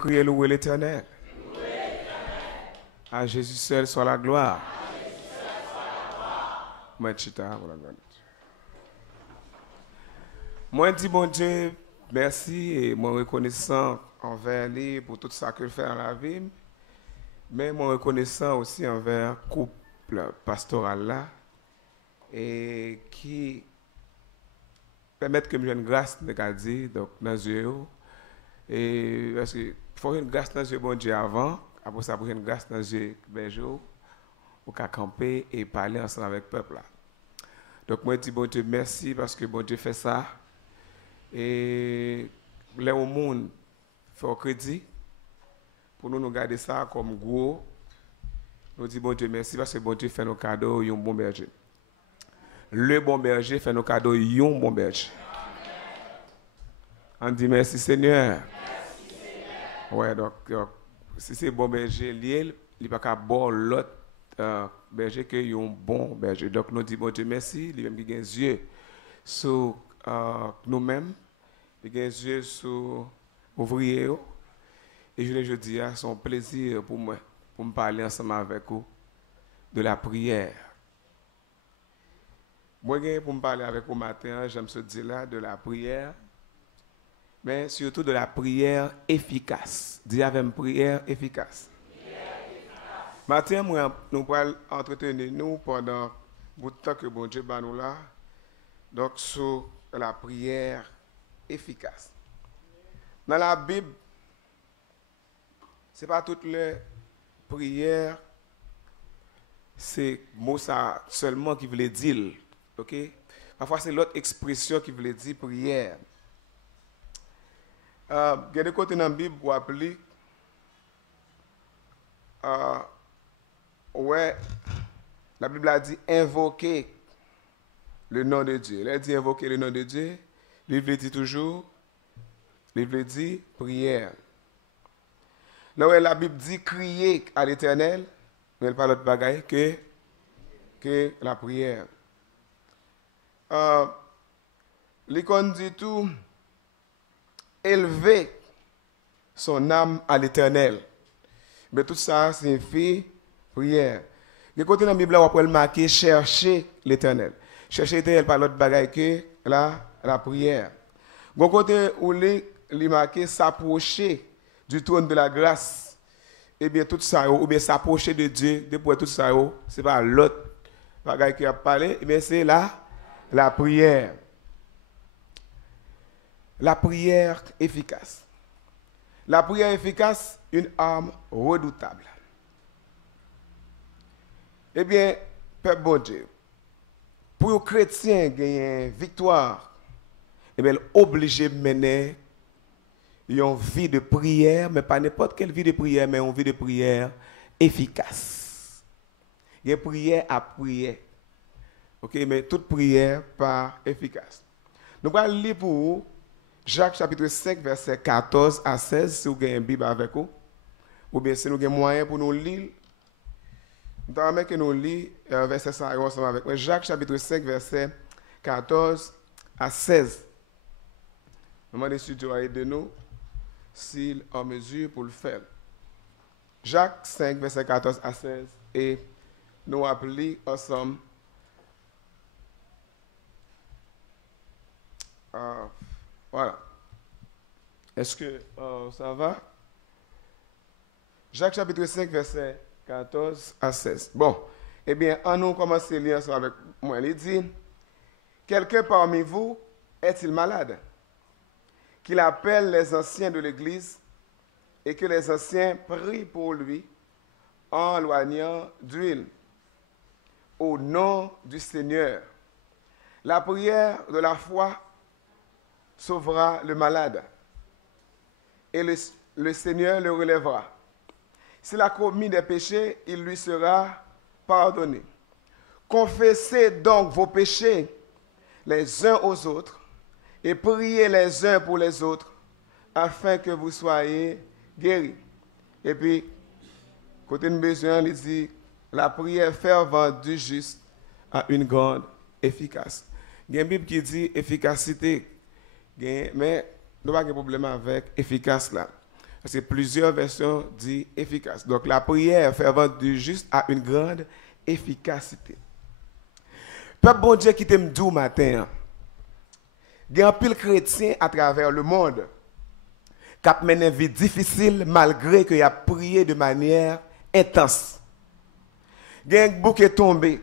crier louer l'Éternel. À Jésus seul soit la gloire. Moi, chita, moi, dis bon Dieu, merci et moi reconnaissant envers lui pour tout ça qu'il fait dans la vie, mais moi reconnaissant aussi envers le couple pastoral là et qui permettent que je une grâce, donc dans les yeux. Et parce qu'il faut une grâce dans les yeux bon Dieu avant, après ça, il faut une grâce dans les yeux Benjo, pour camper et parler ensemble avec le peuple là. Donc moi, je dis bon Dieu, merci parce que bon Dieu fait ça. Et les au monde fait crédit pour nous garder ça comme gros. Nous disons bon Dieu merci parce que bon Dieu fait nos cadeaux un bon berger. Le bon berger fait nos cadeaux un bon berger. On dit merci Seigneur. Merci Seigneur. Ouais, donc si c'est bon berger lié, il n'y a pas qu'à boire l'autre berger que un bon berger. Donc nous disons bon Dieu merci, lui-même qui a des yeux sur nous-mêmes, il a des yeux sur ouvriers. Et je dis, c'est un plaisir pour moi, pour me parler ensemble avec vous de la prière. Moi, pour me parler avec vous matin, j'aime ce dire là de la prière, mais surtout de la prière efficace. Dis avec une prière efficace. Matin, nous allons entretenir nous pendant beaucoup de temps que bon Dieu bat nous là. Donc, sur la prière efficace. Dans la Bible, ce n'est pas toutes les prières, c'est mot ça seulement qui voulait dire. Okay? Parfois, c'est l'autre expression qui voulait dire prière. Il y a des côtés dans la Bible pour appeler. Ouais, la Bible a dit invoquer le nom de Dieu. Elle dit invoquer le nom de Dieu. Le livre dit toujours, le livre dit prière. Là où la Bible dit crier à l'Éternel, mais elle parle de bagaille que la prière. L'icône dit tout, élever son âme à l'Éternel. Mais tout ça signifie prière. De côté dans la Bible, on peut marquer chercher l'Éternel. Chercher l'Éternel par l'autre bagaille que la prière. De côté où il marqué s'approcher du trône de la grâce. Eh bien, tout ça, ou bien s'approcher de Dieu, depuis tout ça, ce n'est pas l'autre bagaille qui a parlé, eh bien, c'est la prière. La prière efficace. La prière efficace, une arme redoutable. Eh bien, Père bon Dieu, pour les chrétiens gagner victoire, eh bien, obligé de mener une vie de prière, mais pas n'importe quelle vie de prière, mais une vie de prière efficace. Il y a prière à prière. OK, mais toute prière pas efficace. Nous allons lire pour vous Jacques chapitre 5, verset 14 à 16, si vous avez une Bible avec vous, ou bien si nous avons moyen pour nous lire. Nous allons que nous lire verset 5 ensemble avec moi. Jacques chapitre 5, verset 14 à 16. Nous demandons studio à aider nous s'il est en mesure pour le faire. Jacques 5, verset 14 à 16, et nous appelons ensemble. Voilà. Est-ce que ça va? Jacques chapitre 5, verset 14 à 16. Bon, eh bien, on nous commence à lire ensemble avec moi. Il dit, quelqu'un parmi vous est-il malade? Qu'il appelle les anciens de l'Église et que les anciens prient pour lui en loignant d'huile au nom du Seigneur. La prière de la foi sauvera le malade et le Seigneur le relèvera. S'il a commis des péchés, il lui sera pardonné. Confessez donc vos péchés les uns aux autres et priez les uns pour les autres afin que vous soyez guéris. Et puis, côté de besoin, il dit, la prière fervente du juste a une grande efficace. Il y a une Bible qui dit efficacité, mais nous n'avons pas de problème avec efficace là. Parce que plusieurs versions disent efficace. Donc la prière fervente du juste a une grande efficacité. Peuple bon Dieu qui t'aime doux matin, il y a un pile chrétien à travers le monde qui a mené une vie difficile malgré qu'il a prié de manière intense. Il y a un bouquet tombé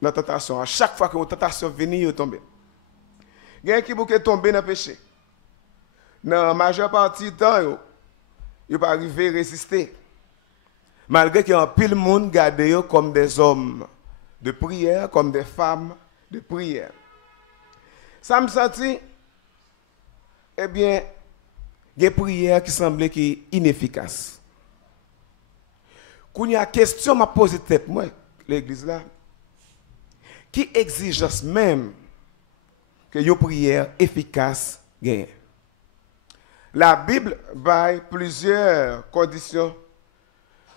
dans la tentation. À chaque fois que la tentation vient, il tombe. Il y a un bouquet tombé dans le péché. Dans la majeure partie du temps, il n'est pas arrivé à résister. Malgré qu'il y a un pile de monde gardé comme des hommes de prière, comme des femmes de prière. Ça me sentit, eh bien, il y a des prières qui semblaient inefficaces. Quand il y a une question m'a posé tête, moi, l'église là, qui exigence même que une prière efficace gagne? La Bible baille plusieurs conditions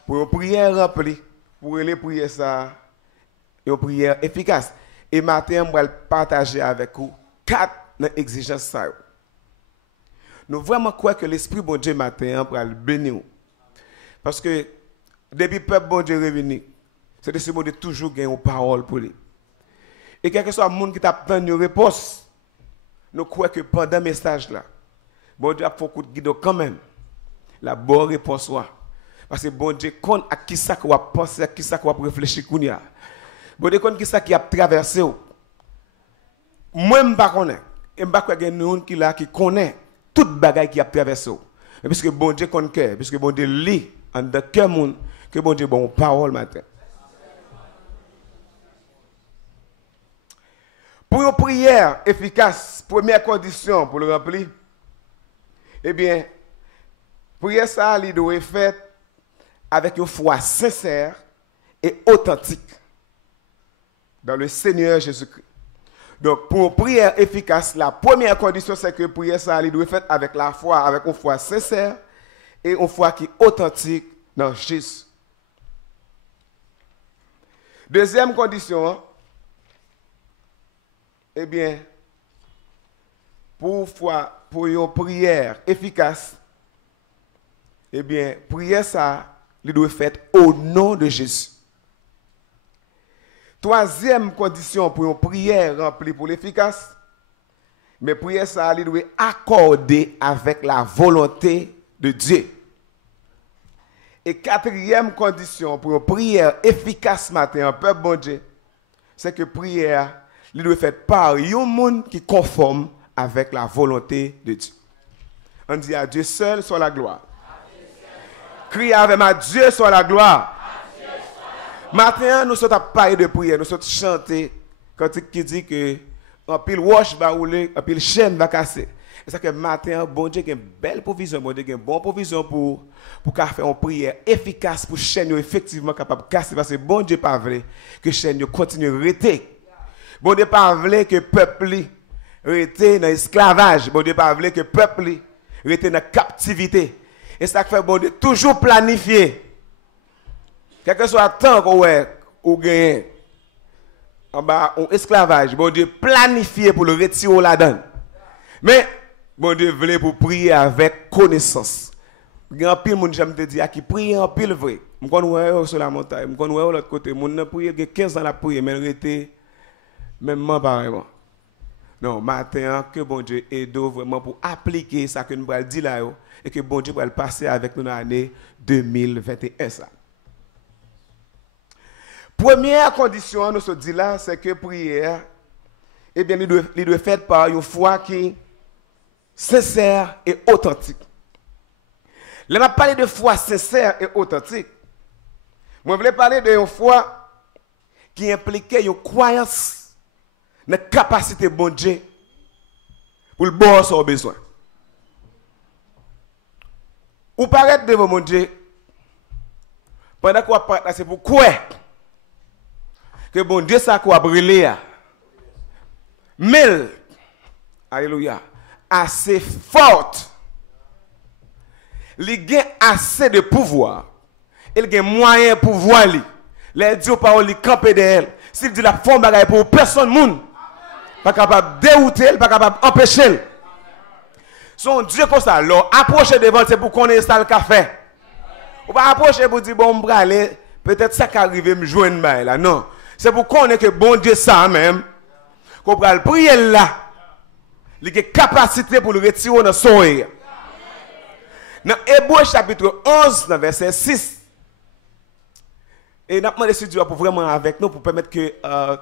pour une prière remplie, pour les prières ça, une prière efficace. Et matin, je vais partager avec vous 4 exigences. Nous vraiment croyons que l'Esprit bon Dieu matin pour le bénir. Parce que depuis le peuple bon Dieu revenu, c'est de ce monde toujours gagner une parole pour lui. Et quel que soit le monde qui t'a donné une réponse, nous croyons que pendant le message là, bon Dieu a fait un coup de guide quand même. La bonne réponse soit. Parce que bon Dieu connaît à qui ça qu'on va penser, à qui ça qu'on va réfléchir. Bon Dieu connaît qui ça qui a traversé. Moi, je ne connais pas. Je ne connais pas qui connaît tout le bagage qui a traversé. Puisque bon Dieu connaît cœur, puisque bon Dieu lit en de cœur monde que bon Dieu bon parole matin. Pour une prière efficace, première condition pour le remplir, eh bien, prière ça, il doit être faite avec une foi sincère et authentique dans le Seigneur Jésus-Christ. Donc, pour une prière efficace, la première condition, c'est que la prière ça, il doit être faite avec la foi, avec une foi sincère et une foi qui est authentique dans Jésus. Deuxième condition, eh bien, pour une prière efficace, eh bien, prière ça, il doit être faite au nom de Jésus. Troisième condition pour une prière remplie pour l'efficace, mais prière ça, il doit être accordée avec la volonté de Dieu. Et quatrième condition pour une prière efficace matin, un peuple bon Dieu, c'est que prière, il doit être faite par un monde qui conforme avec la volonté de Dieu. On dit à Dieu seul soit la gloire. Criez avec moi, Dieu soit la gloire. Maintenant, nous sommes à parler de prière, nous sommes chanter quand il dit que un pile wash va rouler, un pile chaîne va casser. Et ça que matin, bon Dieu a une belle provision, bon Dieu a une bonne provision pour faire une prière efficace pour chaîne effectivement capable de casser parce que bon Dieu pas vrai que chaîne continue à rester. Bon Dieu pas vrai que peuple rester dans l'esclavage, bon Dieu pas vrai que peuple rester dans la captivité. Et ça fait bon Dieu toujours planifier. Quel que soit le temps qu'on gagne en bas en esclavage, bon Dieu planifié pour le retirer là-dedans. Mais bon Dieu voulait pour prier avec connaissance. Il y a un pile monde j'aime te dire qui prie en pile vrai. Je connais sur la montagne, je connais de l'autre côté, mon n'a prié 15 ans la prière mais il était même pareillement. Non, matin que bon Dieu aide vraiment pour appliquer ça que nous va dire là et que bon Dieu va le passer avec nous dans l'année 2021 ça. Première condition, nous se dit là, c'est que prière, eh bien, il doit être faite par une foi qui est sincère et authentique. Là, on parlé de foi sincère et authentique. Moi, je voulais parler d'une foi qui impliquait une croyance dans la capacité de bon Dieu pour le bon son besoin. Ou paraître devant mon Dieu, pendant qu'on parle, c'est pour quoi? Que bon Dieu ça quoi brûler mais alléluia assez forte il a assez de pouvoir il a moyen pour voir lui les dieux parole lui camper d'elle s'il dit la forme bagaille pour personne monde pas capable dérouter pas capable empêcher Son Dieu comme ça, alors approcher devant c'est pour qu'on ait ça le café. On va approcher pour dire bon, on aller peut-être ça qui arrive me joindre là. Non, c'est pour qu'on ait que bon Dieu ça même. Qu'on va le prier là. Il a capacité pour le retirer dans son œil. Dans Hébreux chapitre 11, dans verset 6. Et nous avons demandé si Dieu pour vraiment avec nous, pour permettre que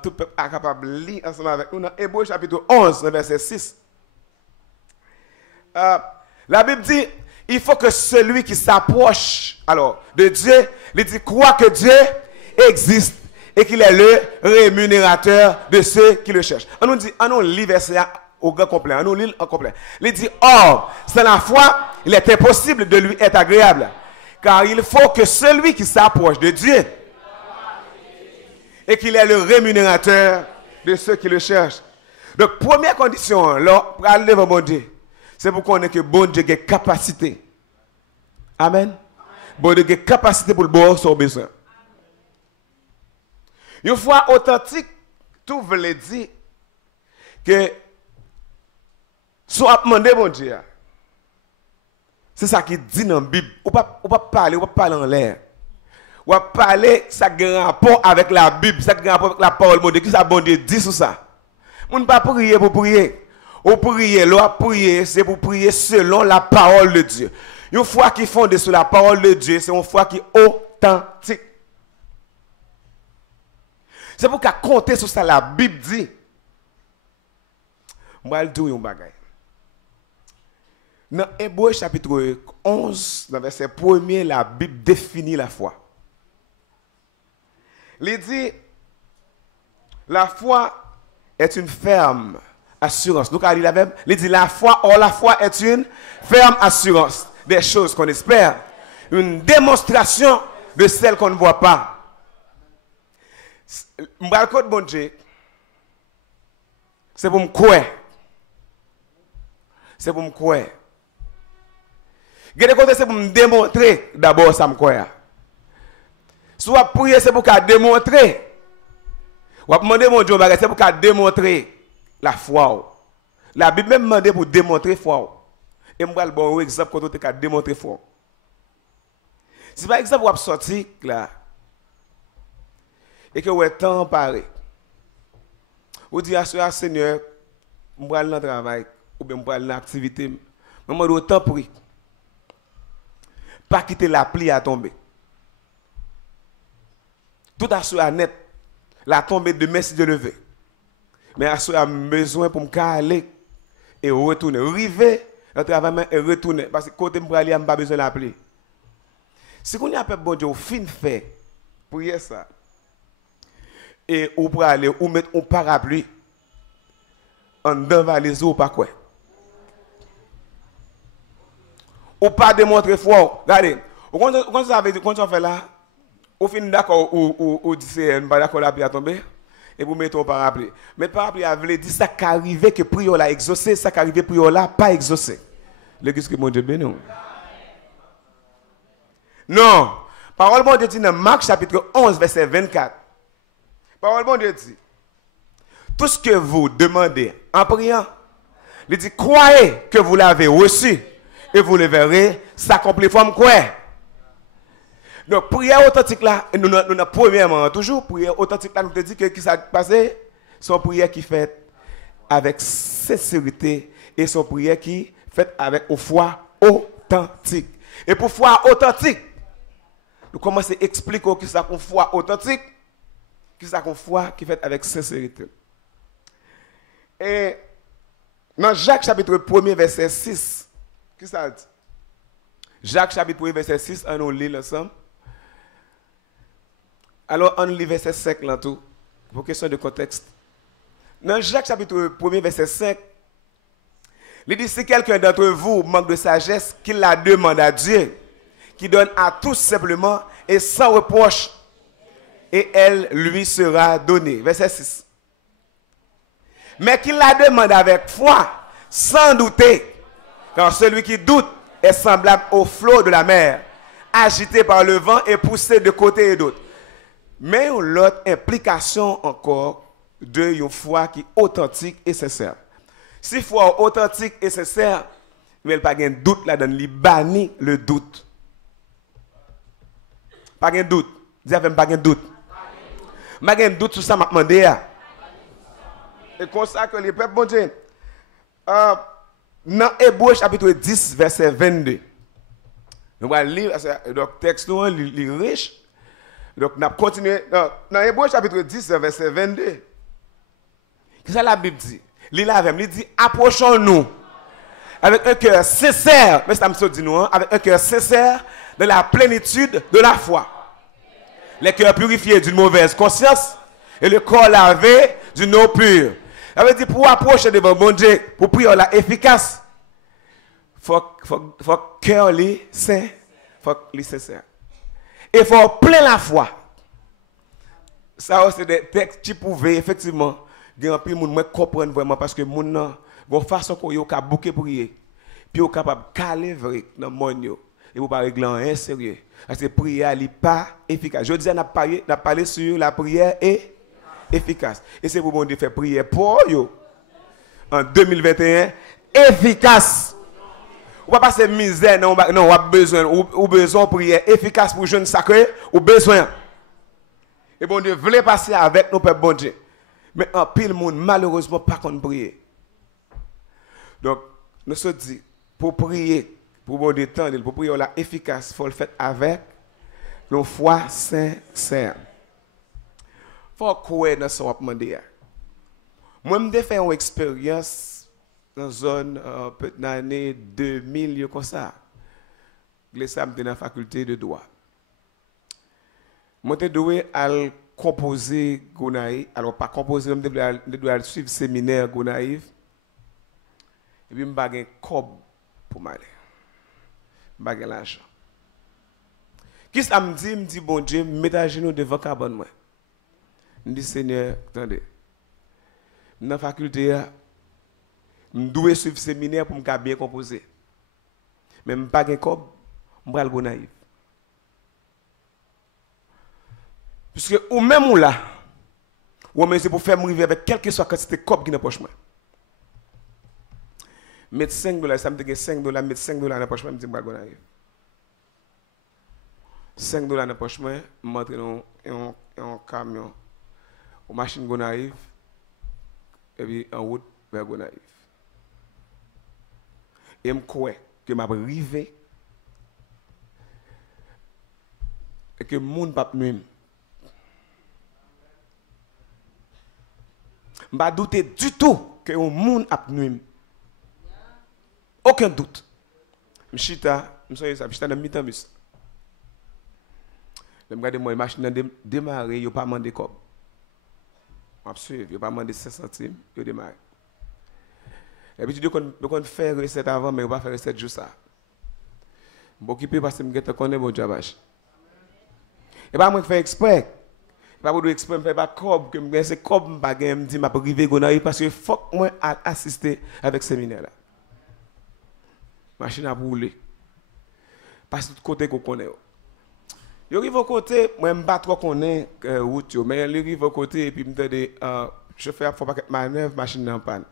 tout le peuple soit capable de lire ensemble avec nous. Dans Hébreux chapitre 11, dans verset 6. La Bible dit, il faut que celui qui s'approche alors de Dieu, il dit croit que Dieu existe et qu'il est le rémunérateur de ceux qui le cherchent. On nous dit, on lit verset au grand complet, on nous lit en complet. Il dit, or, sans la foi, il est impossible de lui être agréable, car il faut que celui qui s'approche de Dieu et qu'il est le rémunérateur de ceux qui le cherchent. Donc, première condition, là, pour aller devant mon Dieu, c'est pour qu'on ait que bon Dieu ait capacité. Amen. Bon Dieu ait capacité pour le boire son besoin. Une fois authentique, tout veut dire que soit demander bon Dieu. C'est ça qui dit dans la Bible. On ne peut pas parler en l'air. On va parler, ça a un rapport avec la Bible, ça a un rapport avec la parole de Dieu. Qui ça bon Dieu dit sur ça? On ne peut pas prier pour prier. On prier, prier, c'est pour prier selon la parole de Dieu. Une foi qui fonde sur la parole de Dieu, c'est une foi qui est authentique. C'est pour qu'à compter sur ça, la Bible dit. Moi, je vais dire un bagage. Dans Hébreux chapitre 11, dans verset 1er, la Bible définit la foi. Il dit, la foi est une ferme assurance. Donc, il dit, la foi est une ferme assurance des choses qu'on espère, une démonstration de celles qu'on ne voit pas. M'balcot bon Dieu, c'est pour me croire. C'est pour me croire. C'est pour me démontrer d'abord ça me croire. Soit prier, c'est pour qu'à démontrer. Ou demander mon Dieu, c'est pour qu'à démontrer la foi. La Bible même demande pour démontrer foi. Et moi, le bon exemple quand on a démontrer foi. Si par exemple, vous avez sorti là, et que vous êtes temps paré, vous dites à Seigneur, je vais aller dans le travail, ou bien je vais aller dans l'activité, mais je vais autant prier. Pas quitter la pluie à tomber. Tout à ce net, la tombée de merci de lever. Mais à ce a besoin pour me caler et retourner. River dans le travail et retourner. Parce que côté me aller, je n'ai pas besoin de la pluie. Si vous avez bon Dieu, fin fait, priez ça. Et vous pouvez aller ou mettre un parapluie en dans valise ou pas quoi. Ou pas démontrer foi. Regardez, quand ça veut dire, quand on fait là, au fin d'accord, ou dit c'est pas d'accord la pluie a tombé, et vous mettez un parapluie. Mais le parapluie a voulu dire ça qui arrivait que prière l'a exaucé, ça qui arrivait prière là pas exaucé. L'église que mon Dieu béni. Non, parole de Dieu dit dans Marc chapitre 11 verset 24. Parole de Dieu dit, tout ce que vous demandez en priant, il dit croyez que vous l'avez reçu et vous le verrez s'accomplir comme quoi. Donc, prière authentique là, nous avons premièrement toujours, prière authentique là, nous te dit que qui s'est passé, son prière qui fait avec sincérité et son prière qui fait avec une foi authentique. Et pour foi authentique, nous commençons à expliquer qui ça une foi authentique, qui ça une foi qui fait avec sincérité. Et dans Jacques chapitre 1er verset 6, qui ça dit? Jacques chapitre 1er verset 6, on nous lit ensemble. Alors, on lit verset 5 là tout, pour question de contexte. Dans Jacques chapitre 1er verset 5, il dit, si quelqu'un d'entre vous manque de sagesse, qu'il la demande à Dieu, qui donne à tous simplement et sans reproche, et elle lui sera donnée. Verset 6. Mais qu'il la demande avec foi, sans douter, car celui qui doute est semblable au flot de la mer, agité par le vent et poussé de côté et d'autre. Mais l'autre implication encore de une foi qui est authentique et sincère. Si foi authentique et sincère, mais il pas de doute là-dedans, il bannit le doute. Pas de doute. Dis avec pas de doute. Pas de doute sur ça m'a demandé. Et comme ça que les peuples bon Dieu. Dans Hébreux chapitre 10 verset 22. Nous allons lire le texte nous est riche. Donc nous continuer dans Hébreux chapitre 10 verset 22. Qu'est-ce que la Bible dit? Il dit approchons-nous avec un cœur sincère, mais ça me dit nous, avec un cœur sincère de la plénitude de la foi. Les cœurs purifiés d'une mauvaise conscience et le corps lavé d'une eau pure. Ça veut dire pour approcher devant bon Dieu, pour prier là efficace, faut cœur saint, faut sincère. Et faut plein la foi. Ça c'est des textes qui pouvaient effectivement il y a un peu de monde qui comprennent vraiment parce que les gens ont une façon qu'on a bouquet prier. Puis ils sont capables de caler vrai dans le monde. Et vous ne pas régler en sérieux. Parce que la prière n'est pas efficace. Je dis, on a parlé sur la prière est efficace. Et c'est pour mon Dieu faire prière pour vous en 2021 efficace. Ou pas passer misère, non, on a besoin de prière efficace pour jeune sacré, ou besoin. Et bon Dieu voulait passer avec nous, Père bon Dieu. Mais un pile monde malheureusement pas qu'on prier. Donc nous se dit pour prier pour bon Dieu temps pour prier là efficace faut le faire avec une foi sincère. Faut croire dans ce qu'on demander. Moi me fait une expérience dans zone peut-être dans l'année 2000 comme ça. Je suis dans la faculté de droit. Moi j'étais doué à composer Gonaïve, alors pas composer, je dois suivre séminaire Gonaïve, et puis je n'ai pas cob pour m'aller. Je n'ai pas l'argent. Qu'est-ce que me dit, bon Dieu, mettez à genoux devant cabane moi. Je dis, Seigneur, attendez, dans la faculté, je dois suivre séminaire pour me bien composer. Mais je n'ai pas cob, je vais aller Gonaïve. Puisque ou même ou là, ou même c'est pour faire m'arriver avec quel que soit quantité de cop qui dans poche moi. Mettre $5, ça me dit $5, mettre $5 dans la poche moi, me dit moi go arrive. $5 dans la poche moi, m'entre dans un camion, une machine go arrive et puis en route vers go arrive. Et me crois que m'a arrivé et que monde pas même. Je ne douter du tout que le monde a nuit. Aucun doute. Je suis dans le mi-temps. Je regarde moi, machine démarrer, il n'y a pas demandé comme. Il n'y a pas demandé 5 centimes, il démarre. Et puis tu dis qu'on fait recette avant, mais on va faire recette juste ça. Je suis occupé parce que je connais mon job. Et pas moi qui fais exprès. Pas pour exprès, je ne pas cob que c'est comme pas me dit m'a privé gonaï parce que faut que moi assister avec séminaire là. Machine à rouler. Parce que côté qu'on connaît. Yo rive au côté, moi me pas trop connaît route yo, mais il rive au côté et puis me dit chauffeur faut pas que manœuvre machine en panne.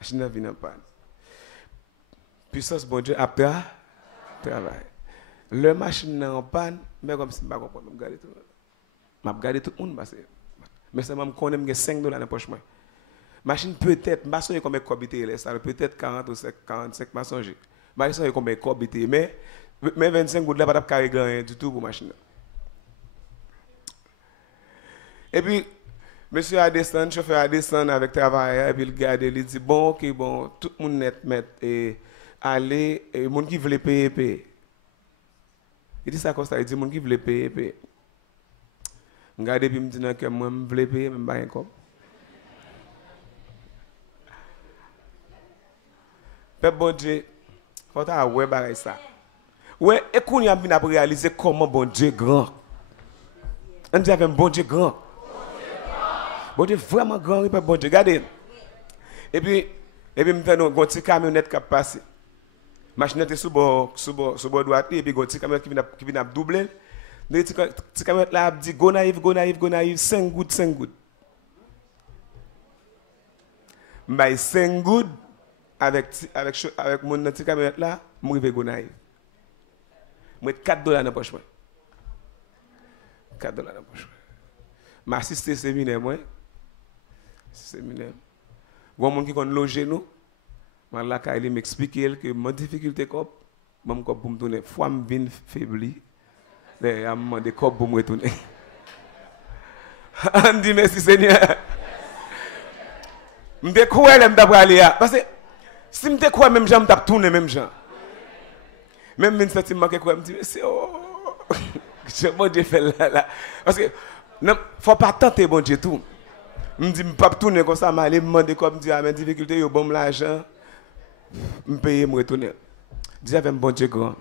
Machine vient en panne. Puissance bon Dieu après travail. Le machine en panne, mais comme si pas comprendre, me garder tout. Je regarde tout le monde parce que mais ça me connaît me $5 dans poche moi. Machine peut-être pas sonner comme corbité ça peut-être 40 ou 45 m'a songé. Pas sonner comme corbité mais 25 gouttes là pas de régler rien du tout pour machine. Et puis monsieur a descendu, chauffeur a descendu avec travail et puis il garde il dit bon OK bon tout le monde net mettre et aller et monde qui veut payer. Il dit ça comme ça, il dit monde qui veut payer. Regardez puis me dit que moi je veux payer même pas encore. Père bon Dieu, faut ta ouais baray ça. Ouais, et qu'on y a bien réaliser comment bon Dieu grand. On dit avec bon Dieu grand. Bon Dieu vraiment grand, Père bon Dieu. Regardez. Et puis me fait un petit camionnette qui passe. Machine était sur bord droite et puis un petit camionnette qui vient doubler. Le petit camionnette là dit go naïve 5 gouttes. Mais 5 gouttes avec mon petit camionnette là, je vais Gonaïve. Je mets $4 dans la poche. $4 dans la poche. Je assisté séminaire, moi. Séminaire. Il y a des gens qui ont logé nous. Je m'explique que ma difficulté, je vais pour me tourner. Fois je viens faibli. Je vais demander pour me retourner. On dit merci Seigneur. Je me crois que je vais aller. Parce que si je me crois même gens, je vais tourner même gens. Même si je me crois, je me dis, mais oh, je vais faire là. Parce que il ne faut pas tenter bon Dieu tout. Je me dis, je ne peux pas tourner comme ça, je vais demander comme Dieu a mes difficultés, je vais l'argent, je paye, je retourner. Dieu avait un bon Dieu grand.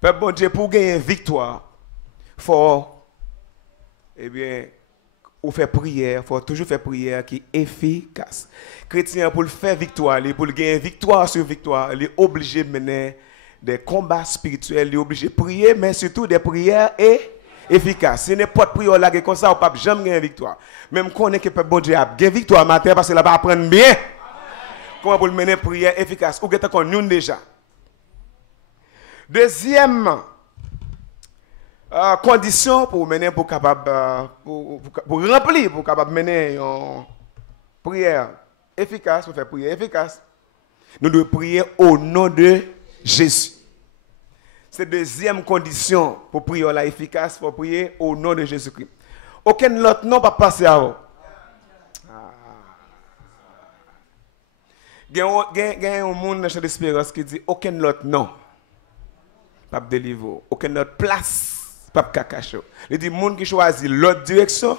Peuple bon Dieu, pour gagner une victoire, il faut, eh bien, ou faire prière, il faut toujours faire prière qui est efficace. Chrétien, pour faire victoire, pour gagner victoire sur victoire, il est obligé de mener des combats spirituels, il est obligé de prier, mais surtout des prières efficaces. Si n'importe prière là comme ça, on ne peut jamais gagner victoire. Même qu'on est que le bon Dieu a gagné victoire matin parce qu'il va apprendre bien. Comment pour mener prière efficace? Ou que qu'on déjà. Deuxième condition pour mener pour capable pour remplir pour capable mener une prière efficace pour faire prière efficace. Nous devons prier au nom de Jésus. C'est la deuxième condition pour prier la efficace, pour prier au nom de Jésus-Christ. Aucun autre nom ne peut passer à vous. Il y a un monde dans l'espérance qui dit aucun autre nom pas délivrer, aucune autre place pas cacher. Il dit monde qui choisit l'autre direction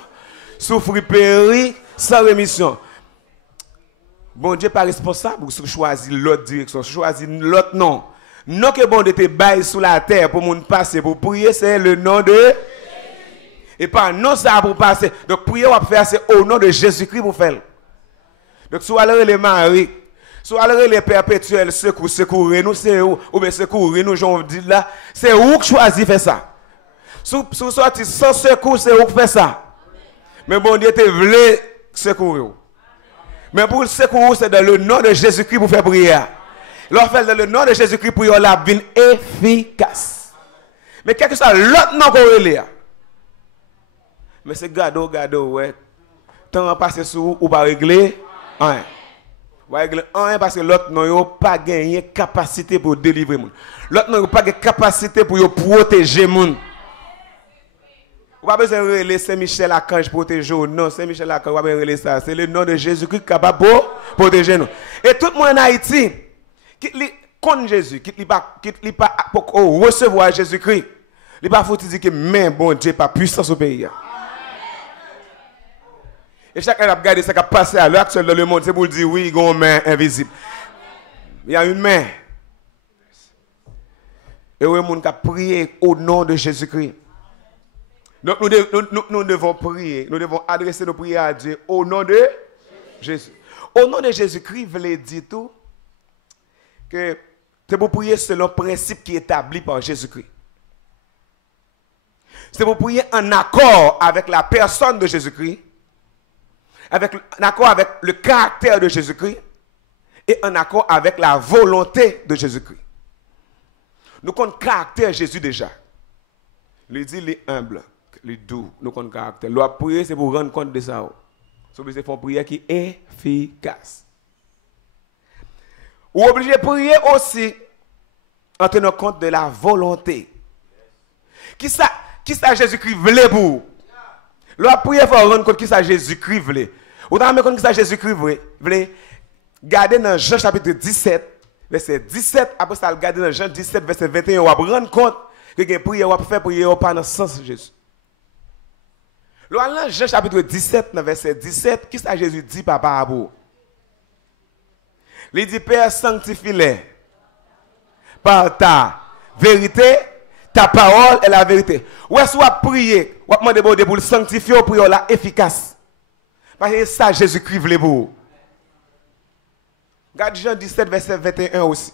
souffre périr sans rémission. Bon Dieu pas responsable pour choisir l'autre direction, choisir l'autre nom. Non que bon Dieu te baille sous la terre pour monde passer pour prier c'est le nom de Jésus. Et pas non ça pour passer. Donc prier on va faire c'est au nom de Jésus-Christ pour faire. Donc soit les maris soit les perpétuels secourir nous c'est ou bien secourir nous j'en dis là c'est où qui choisit faire ça sous sorti sans secours c'est où qui fait ça mais bon Dieu te voulait secourir mais pour le secours c'est dans le nom de Jésus-Christ pour faire prière leur fait dans le nom de Jésus-Christ pour la vie efficace mais quel que soit l'autre nom qu'on relève mais c'est gado ouais temps passé sur ou pas régler hein parce que l'autre n'a pas gagné capacité pour délivrer moun. L'autre n'a pas gagné capacité pour protéger moun. Vous pas besoin de relayer Saint-Michel Archange protéger non, Saint-Michel Archange pas besoin de relayer ça, c'est le nom de Jésus-Christ capable de protéger nous. Et tout le monde en Haïti qui connaît Jésus, qui pas pour recevoir Jésus-Christ, il pas faut dire que mais bon Dieu pas puissance au pays. Et chacun a regardé ce qui a passé à l'heure actuelle dans le monde, c'est pour dire oui, il y a une main invisible. Il y a une main. Et oui, il y a prié au nom de Jésus-Christ. Donc nous devons prier, nous devons adresser nos prières à Dieu au nom de Jésus. Au nom de Jésus-Christ, vous voulez dire tout que c'est pour prier selon le principe qui est établi par Jésus-Christ. C'est pour prier en accord avec la personne de Jésus-Christ. En accord avec le caractère de Jésus-Christ et en accord avec la volonté de Jésus-Christ. Nous connaissons le caractère de Jésus déjà. Il dit il est humble, il est doux, nous connaissons le caractère. La prière, c'est pour rendre compte de ça. C'est pour faire une prière qui est efficace. Ou obligé de prier aussi en tenant compte de la volonté. Qui ça Jésus-Christ voulait pour? La prière, il faut rendre compte qui ça Jésus-Christ voulait. Vous avez compte qui ça Jésus-Christ voulait. Gardez dans Jean chapitre 17, verset 17. Après ça, regardez dans Jean 17, verset 21. On va rendre compte que la prière, on va faire prière pas dans le sens de Jésus. Dans Jean chapitre 17, verset 17, qui ça Jésus dit, papa Abou? Il dit, Père, sanctifie-les par ta vérité. Ta parole est la vérité. Ou est-ce qu'on prier, ou demander pour le sanctifier, pour prier la efficace. Parce que ça, Jésus-Christ voulait pour vous. Regarde Jean 17, verset 21 aussi.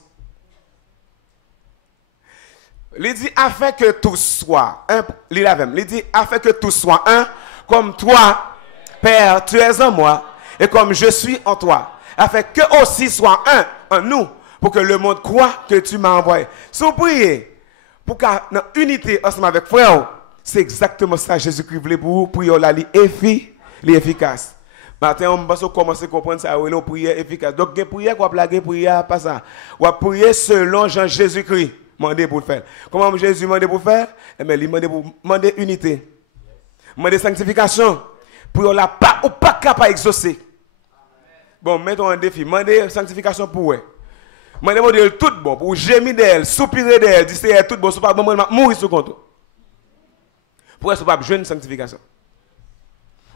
Il dit, afin que tous soient un, il dit, afin que tous soient un, comme toi, Père, tu es en moi, et comme je suis en toi, afin que aussi soit un en nous, pour que le monde croit que tu m'as envoyé. Si vous priez, pour qu'une unité ensemble avec frère, c'est exactement ça Jésus-Christ voulait pour vous, prier là, efficace. Maintenant, on va commencer à comprendre ça, une prière efficace. Donc, une prière qu'on va prière, pas ça. On va prier selon Jean Jésus-Christ, demandé pour faire. Comment Jésus demandé pour faire? Eh bien, il demandé pour demander unité. Demander sanctification. Pour la pas ou pas capable d'exaucer. Bon, mettons un défi. Demander sanctification pour eux. Demander tout bon, pour gémir d'elle, soupirer d'elle, dire c'est tout bon, c'est pas bon, mourir sur compte. Pour être pas jeune sanctification.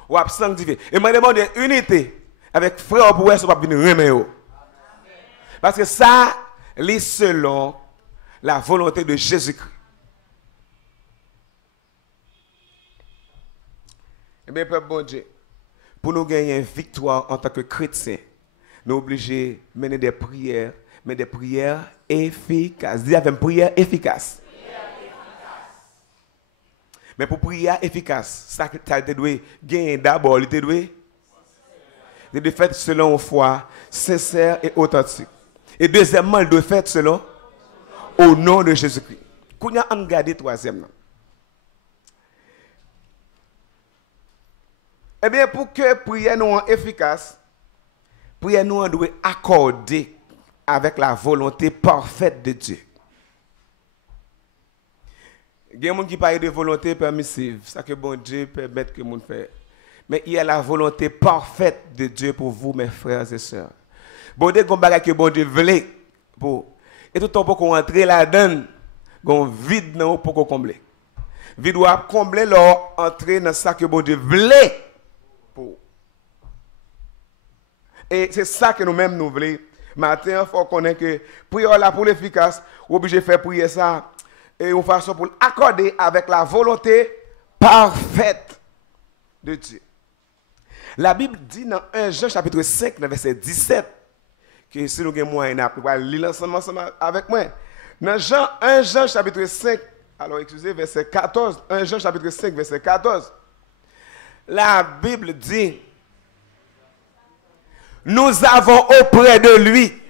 Ou à sanctifier. Et moi demande unité avec frère pour être pas venir remettre. Parce que ça est selon la volonté de Jésus-Christ. Eh bien, peuple bon Dieu, pour nous gagner une victoire en tant que chrétiens, nous sommes obligés de mener des prières, mais des prières efficaces. Dis avec une prière efficace. Mais pour prière efficace, ça doit gagner d'abord, il doit faire selon une foi sincère et authentique. Et deuxièmement, il doit faire selon au nom de Jésus-Christ. Qu'on a engagé troisième. Eh bien, pour que prière nous soit efficace, prière nous doit accorder avec la volonté parfaite de Dieu. Il y a des gens qui parlent de volonté permissive, ça que bon Dieu permet que monde fait. Mais il y a la volonté parfaite de Dieu pour vous, mes frères et sœurs. Bon Dieu, comme que bon Dieu voulait pour. Et tout le temps pour qu'on entre là-dedans, qu'on vide dans pour qu'on comble. Vide doit combler leur entrer dans ça que bon Dieu voulait pour. Et c'est ça que nous-mêmes nous voulons. Matin, il faut connaître que prière là pour l'efficace, obligé de faire prier ça. Et une façon pour l'accorder avec la volonté parfaite de Dieu. La Bible dit dans 1 Jean chapitre 5, verset 17, que si nous avons moyen de lire ensemble avec moi. Dans 1 Jean chapitre 5, alors excusez, verset 14, 1 Jean chapitre 5, verset 14, la Bible dit, nous avons auprès de lui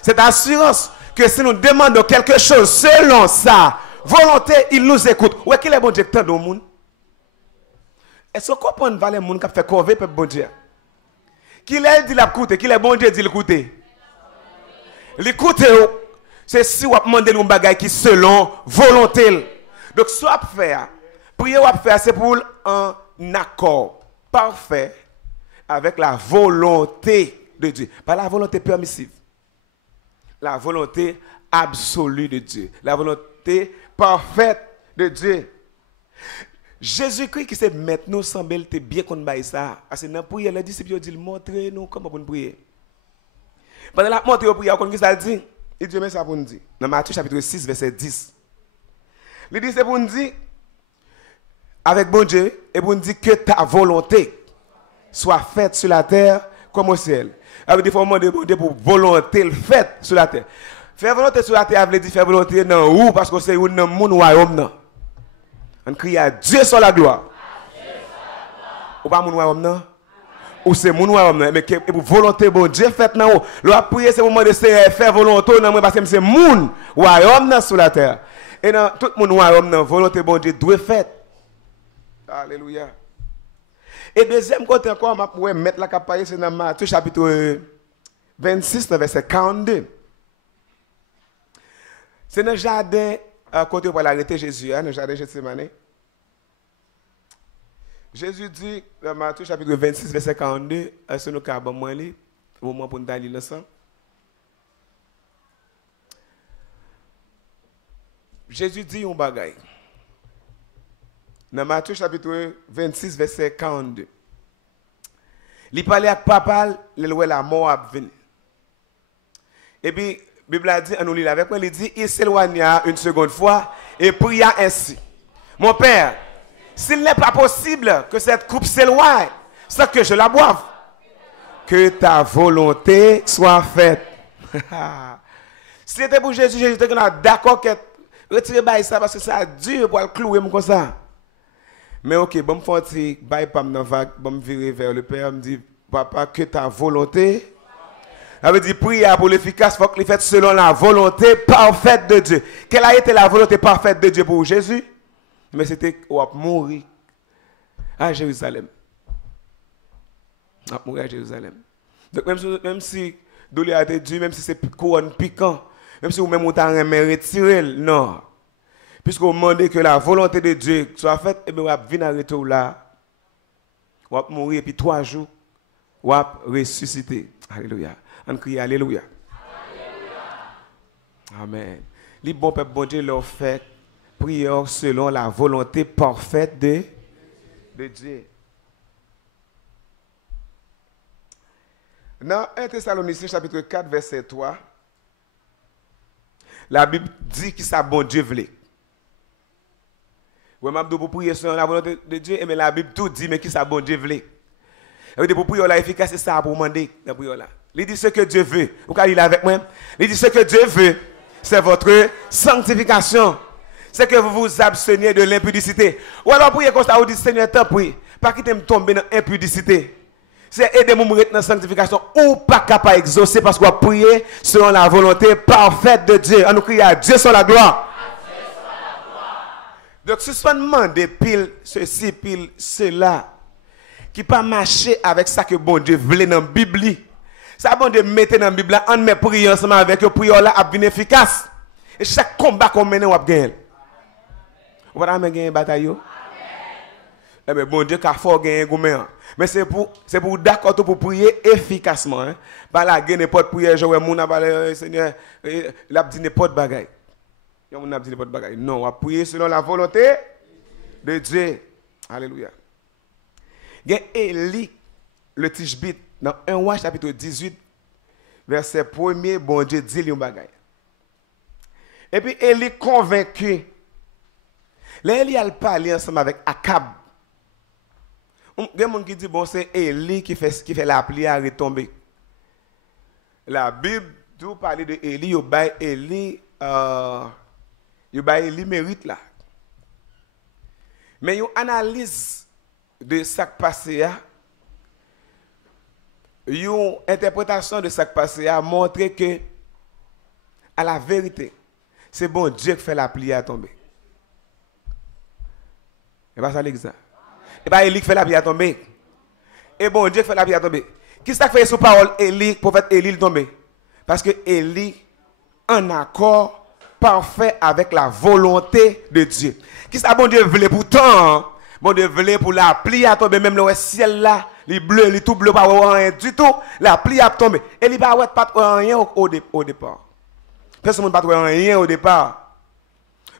cette assurance que si nous demandons quelque chose selon sa volonté, il nous écoute. Où est qu'il est bon Dieu tant de monde? Est-ce que vous comprenez le monde qui fait corvée pour bon Dieu? Qu'il est dit l'écouter, qu'il est bon Dieu dit l'écouter. L'écouter, c'est si vous demandez un bagage qui selon volonté. Donc, ce qu'on faire, prier ou faire, c'est pour un accord parfait avec la volonté de Dieu. Pas la volonté permissive. La volonté absolue de Dieu. La volonté parfaite de Dieu. Jésus-Christ qui s'est maintenant semble bien qu'on baille ça. Parce que dans la prière, les disciples disent montrez-nous comment on prier. Pendant la montée au prière, qu'est-ce qu'il dit? Il dit mais ça pour nous dire. Dans Matthieu chapitre 6, verset 10. Il dit c'est pour nous dire avec bon Dieu et pour nous dire que ta volonté soit faite sur la terre comme au ciel. Avec des formes de bon Dieu pour volonté faite sur la terre. Faire volonté sur la terre veut dire faire volonté dans où parce que c'est où dans mon royaume. On crie à Dieu sur la gloire. Ou pas mon royaume non? Ou c'est mon royaume mais pour volonté bon Dieu faite dans où. Le prier c'est moment de faire volonté dans moi parce que c'est mon royaume sur la terre. Et dans tout mon royaume volonté bon Dieu doit faite. Alléluia. Et deuxième côté encore, je pourrais mettre la capaille, c'est dans Matthieu chapitre 26, verset 42. C'est dans le jardin, à côté où il a arrêté Jésus, dans le jardin de Gethsémane. Jésus dit, dans Matthieu chapitre 26, verset 42, c'est nous qui avons au moment pour nous aller ensemble. Jésus dit un bagaille. Dans Matthieu chapitre 26, verset 42. Il parlait avec papa, il voit la mort à venir. Et puis, la Bible a dit, on nous lit avec moi, il dit, il s'éloigna une seconde fois et pria ainsi. Mon Père, s'il n'est pas possible que cette coupe s'éloigne, sans que je la boive, que ta volonté soit faite. Si c'était pour Jésus, Jésus était d'accord que retirer ça parce que ça a dur pour le clouer comme ça. Mais ok, bon me faire un petit bail pam dans vague, bon me virer vers le Père, me dit papa que ta volonté. Ça veut dire prière pour l'efficace, faut qu'il fasse selon la volonté parfaite de Dieu. Quelle a été la volonté parfaite de Dieu pour Jésus? Mais c'était qu'on mourir à Jérusalem. On mourir à Jérusalem. Donc même si douleur a été Dieu, même si c'est couronne piquant, même si vous-même vous avez retiré, non. Puisque vous demandez que la volonté de Dieu soit faite, et bien vous allez venir à retour là. Vous allez mourir et puis 3 jours, vous allez ressusciter. Alléluia. On crie Alléluia. Alléluia. Amen. Les bons peuples, bon Dieu, leur fait prière selon la volonté parfaite de Dieu. Dans 1 Thessaloniciens chapitre 4, verset 3, la Bible dit que ça bon Dieu voulait. Oui, je pour prier selon la volonté de Dieu, mais la Bible tout dit, mais qui ça bon Dieu voulait. Pour prier la efficace, c'est ça pour demander la prière là. Il dit ce que Dieu veut. Vous pouvez lire avec moi. Il dit ce que Dieu veut, c'est votre sanctification. C'est que vous vous absteniez de l'impudicité. Ou alors priez comme ça, vous dites Seigneur, t'en prie, pas quitter me tomber dans l'impudicité. C'est aider moi dans la sanctification ou pas capable d'exaucer parce qu'on va prier selon la volonté parfaite de Dieu. On nous crie à Dieu sur la gloire. Donc, si on demande pile ceci, pile cela, qui pas marcher avec ça que bon Dieu voulait dans la Bible, ça bon Dieu mettre dans la Bible, on met prier ensemble avec eux, prière là, a bien efficace. Et chaque combat qu'on mène, on va gagner. On va gagner une bataille. Eh bien, bon Dieu, qui a fort gagner un. Mais c'est pour d'accord pour prier efficacement. Hein. Pas la guerre, n'importe prière, je vais mon Seigneur, la dit n'importe bagaille. On a dit n'importe bagaille. Non, on va prier selon la volonté de Dieu. Alléluia. Il y a Élie, le Tishbite, dans 1 Roi chapitre 18, verset 1er, bon Dieu dit lui un bagaille. Et puis Élie convaincu. Là, Élie a parlé ensemble avec Akab. Il y a des gens qui disent bon, c'est Élie qui fait la pluie à retomber. La Bible, tout parle de Élie, il Élie mérite là. Mais une analyse de ce qui passé, une interprétation de ce qui passé a montré que, à la vérité, c'est bon Dieu qui fait la pluie à tomber. Et pas ça l'exemple. Et pas Élie qui fait la pluie à tomber. Et bon Dieu qui fait la pluie à tomber. Qui ça fait sous parole Élie, prophète Élie tomber? Parce que Élie en accord parfait avec la volonté de Dieu. Qui ça bon Dieu voulait pourtant? Bon Dieu voulait pour la pluie à tomber, même le ciel là, les bleus, les tout bleus, pas rien du tout, la pluie à tomber. Élie pas rien au départ. Personne ne pas rien au départ.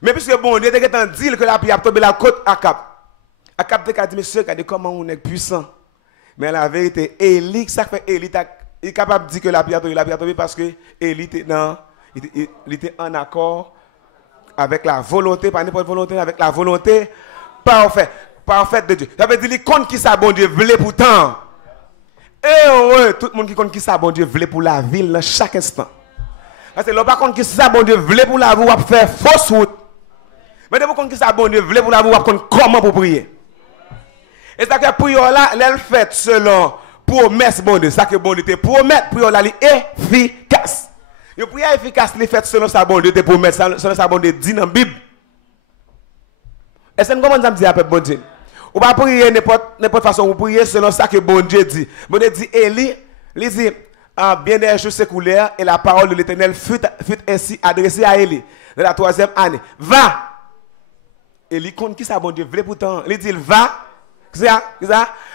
Mais puisque bon Dieu était dit que la pluie a tombé la côte Akab. Akab a dit, monsieur, comment on est puissant. Mais la vérité, Élie, ça fait Élie, il est capable de dire que la pluie a tombé parce que Élie était en accord avec la volonté, pas n'importe volonté, avec la volonté parfaite de Dieu. Ça veut dire, compte qui ça, bon Dieu, voulait pourtant. Et ouais, tout le monde qui compte qui ça, bon Dieu, voulait pour la ville, dans chaque instant. Parce que l'on compte qui ça, bon Dieu, voulait pour la ville, on va faire fausse route. Mais de vous compte qui ça, bon Dieu, voulait pour la ville, on va compte comment pour prier. Et ça que prière là, elle fait selon promesse, bon Dieu. Ça que bon Dieu te promet, prière là, est efficace. Une prière efficace, elle fait selon sa bon Dieu te promet, selon sa bon Dieu dit dans la Bible. Est-ce que vous comprenez ça me dit à peu bon Dieu? Ou pas prier n'importe façon, vous priez selon ça que bon Dieu dit. Bon Dieu dit, Élie, il dit, bien des jours s'écoulèrent et la parole de l'Éternel fut ainsi adressée à Élie dans la 3e année. Va! Élie compte qui ça bon Dieu voulait pourtant. Il dit, va! Ça?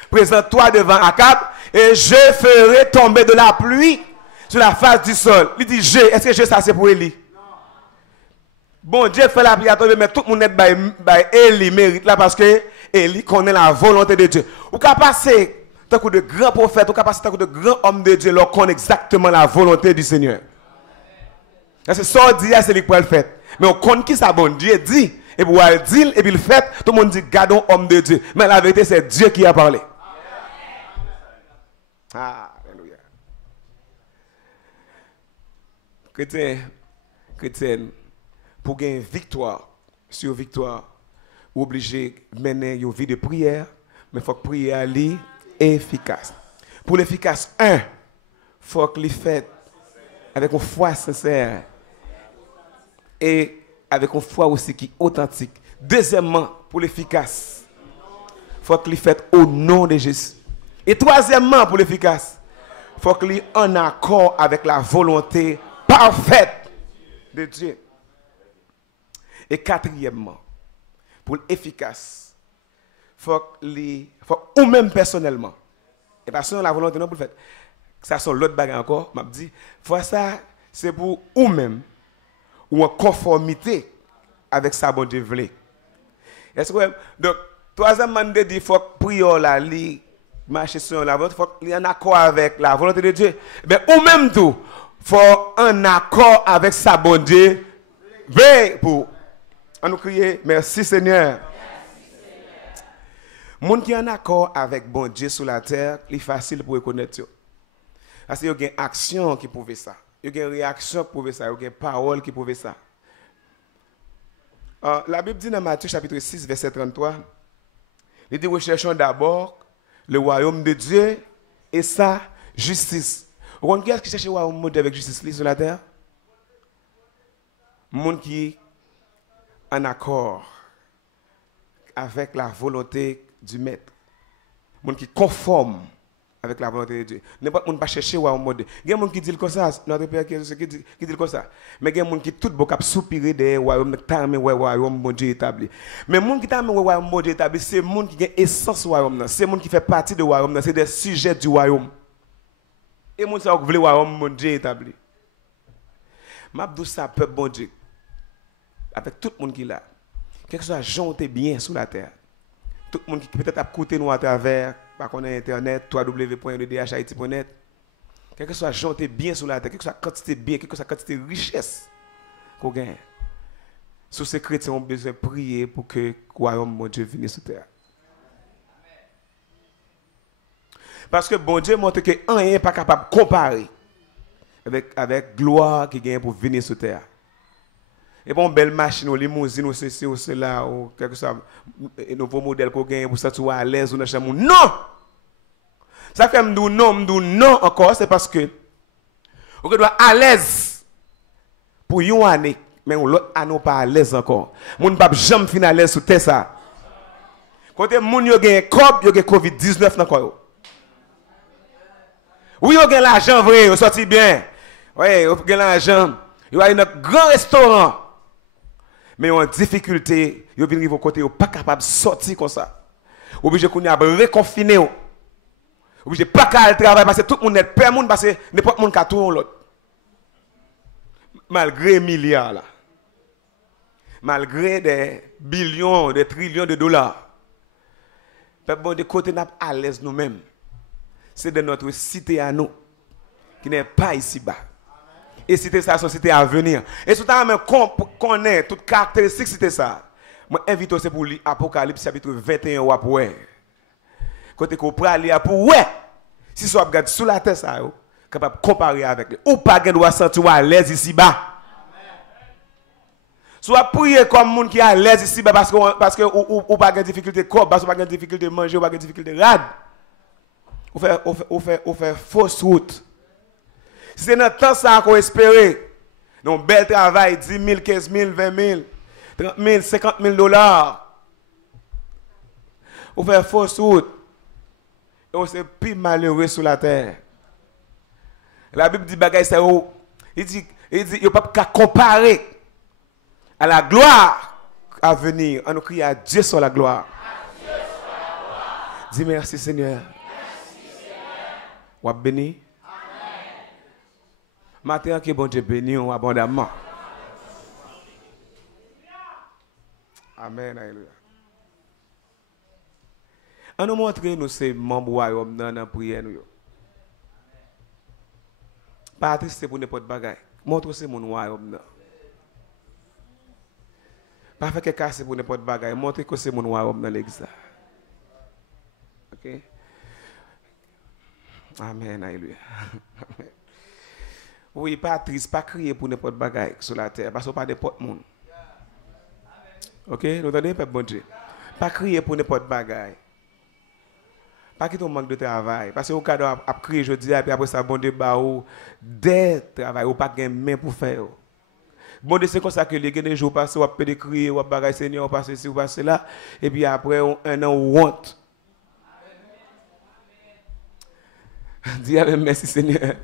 Présente-toi devant Akab et je ferai tomber de la pluie sur la face du sol. Il dit je. Est-ce que je ça c'est pour Élie? Non. Bon Dieu fait la pluie à tomber, mais tout le monde est by Élie mérite là parce que Élie connaît la volonté de Dieu. Ou qu'à passer tant que de grands prophètes, ou qu'à passer tant que de grands hommes de Dieu, leur connaît exactement la volonté du Seigneur. C'est ça dit, c'est lui qui peut le faire. Mais on connaît qui ça bon Dieu dit. Et pour le dire, et puis le fait, tout le monde dit gardons homme de Dieu. Mais la vérité, c'est Dieu qui a parlé. Alléluia. Chrétien, pour gagner victoire sur victoire, obligé de mener une vie de prière, mais il faut que la prière soit efficace. Pour l'efficace, il faut que les fait avec une foi sincère et avec une foi aussi qui est authentique. Deuxièmement, pour l'efficace, il faut que les fait au nom de Jésus. Et troisièmement, pour l'efficace, il faut que les en accord avec la volonté parfaite de Dieu. Et quatrièmement, pour l'efficace, il faut que ou même personnellement, et pas selon la volonté non pour le faire. Ça sont l'autre bagarre encore, m'a dit, faut ça c'est pour ou même ou en conformité avec ça bon Dieu veut. Est-ce que donc troisièmement de dit faut que prière là li marcher sur la volonté, faut qu'il y en accord avec la volonté de Dieu. Mais ou même tout faut un accord avec ça bon Dieu veut pour on nous crier merci Seigneur. Moun qui en accord avec bon Dieu sur la terre, c'est facile pour reconnaître. Parce qu'il y a une action qui prouve ça. Il y a une réaction qui prouve ça. Il y a une parole qui prouve ça. La Bible dit dans Matthieu chapitre 6, verset 33, il dit recherchons d'abord le royaume de Dieu et sa justice. Vous comprenez qui cherche le royaume de Dieu avec justice sur la terre? Moun qui en accord avec la volonté du maître. Moun qui conforme avec la volonté de Dieu. N'importe qui pas chercher ou mode. Il y a des gens qui disent comme ça, notre Père qui dit comme ça. Mais il y a des gens qui tout beau cap soupirer des royaumes de royaume bon Dieu établi. Mais les gens qui t'aiment royaume bon Dieu établi, c'est les gens qui ont essence du royaume, c'est les gens qui font partie du royaume, c'est des sujets du royaume. Et les gens qui veulent royaume bon Dieu établi. M'abdou ça peuple bon Dieu. Avec tout le monde qui est là. Quelque chose janté bien sur la terre. Tout le monde qui peut-être a écouté nous à travers par internet www.edhaiti.net. Quelque chose janté bien sur la terre, quelque chose quantité bien, quelque chose quantité richesse qu'on gagne. Sous ces chrétiens ont besoin de prier pour que le royaume de Dieu vienne sur terre. Parce que bon Dieu montre que rien n'est pas capable de comparer avec gloire qui gagne pour venir sur terre. Et bon, belle machine, ou limousine, ou ceci, ou cela, ou quelque chose, un nouveau modèle qu'on gagne pour ça, tu à l'aise ou dans chambre. Non! Ça fait me non encore, c'est parce que on doit à l'aise pour une année, mais l'autre année pas à l'aise encore. Moun pas jamais fin à l'aise sur terre ça. Quand moun yo gagne corps, yo gagne Covid-19 encore. Oui, yo gagne l'argent vrai, yo sorti bien. Ouais, yo gagne l'argent. Yo a un grand restaurant. Mais en difficulté, ils viennent au côté, ils ne sont pas capables de sortir comme ça. Obligé qu'on y a reconfiné. Obligé pas qu'à travailler parce que tout le monde est peur, parce que n'importe qui a tout l'autre. Malgré les milliards là. Malgré des billions, des trillions de dollars. Peuple bon de côté n'a pas à l'aise nous-mêmes. C'est de notre cité à nous qui n'est pas ici-bas. Et cité ça, son cité à venir. Et si tu as connaît toutes les caractéristiques cité ça, moi invite aussi pour l'Apocalypse chapitre 21 ou après. Côté qu'on peut aller pour ouais. Si soit regarde sous la terre ça, capable de comparer avec lui. Ou pas doit sentir à l'aise ici bas. Soit prier comme monde qui est à l'aise ici bas parce que ou pas de difficulté corps, parce que pas de difficulté manger, ou pas de difficulté rad. Ou faire fausse route. C'est notre temps ça qu'on espère. Un bel travail, 10 000, 15 000, 20 000, 30 000, 50 000 dollars. Ou faire fausse route. Et on c'est plus malheureux sur la terre. La Bible dit bagay ça il dit il ne peut pas comparer à la gloire à venir. On nous crie à Dieu sur la gloire. Dis merci Seigneur. Merci Seigneur. Ou béni. Matin que bon Dieu bénit abondamment. Amen. Alléluia. On nous montre nous ces membres royaume dans la prière nous. Pas triste pour n'importe bagaille. Montre c'est mon royaume. Pas faire quelque chose pour n'importe bagaille. Montre que c'est mon royaume dans l'église. OK? Amen. Alléluia. Oui, pas triste, pas crier pour n'importe bagaille sur la terre, parce que pas n'importe monde. OK, nous entendez, peuple bon Dieu. Pas crier pour n'importe bagaille. Pas qu'il y ait un manque de travail. Parce que au cas où crier jeudi, et puis après ça, bon Dieu, bah, ou des travail, ou pas de main pour faire. Bon Dieu, c'est comme ça que les des jours passent, ou à peut crier, ou à bagaille Seigneur, ou passer ici, ou passer là, et puis après, un an, ou honte. Dis avec merci Seigneur.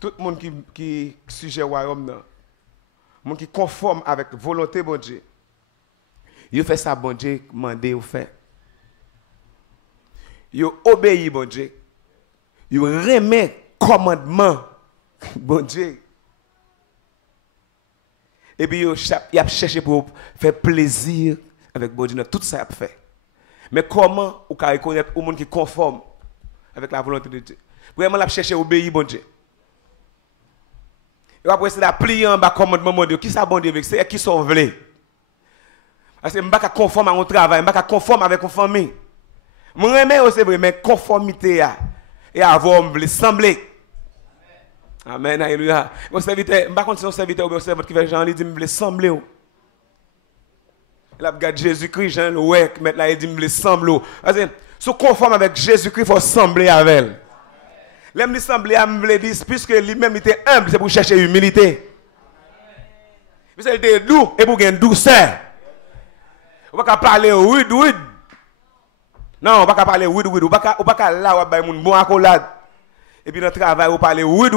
Tout le monde qui sujet au royaume, le monde qui conforme avec la volonté de bon Dieu, il fait ça, bon Dieu, mandé ou fait. Il obéit, bon Dieu. Il remet commandement, bon Dieu. Et puis il a cherché pour faire plaisir avec bon Dieu. Tout ça il a fait. Mais comment on peut reconnaître au monde qui conforme avec la volonté de Dieu? Vraiment, il a cherché à obéir, bon Dieu. Et après, c'est la plier en bas commandement, mon Dieu. Qui ça, bon Dieu, c'est qui sont vle? Parce que je ne suis pas conforme à mon travail, je ne suis pas conforme avec ma famille. Je remets c'est vrai, mais conformité et avoir sembler. Amen, alléluia. Mon serviteur, je ne sais pas si c'est un serviteur ou un serviteur qui fait Jean, il dit, je veux sembler. Il a regardé Jésus-Christ, Jean, ouais, maintenant il dit, je veux sembler. Parce que si conforme avec Jésus-Christ, il faut sembler avec elle. L'aime de sembler à me dire, puisque lui-même était humble, c'est pour chercher l'humilité. Puisqu'il était doux, et pour gagner douceur. On ne peut pas parler rude. Non, on ne peut pas parler rude. On ne peut pas là, on va bon accolade. Et puis dans le travail, on parle rude.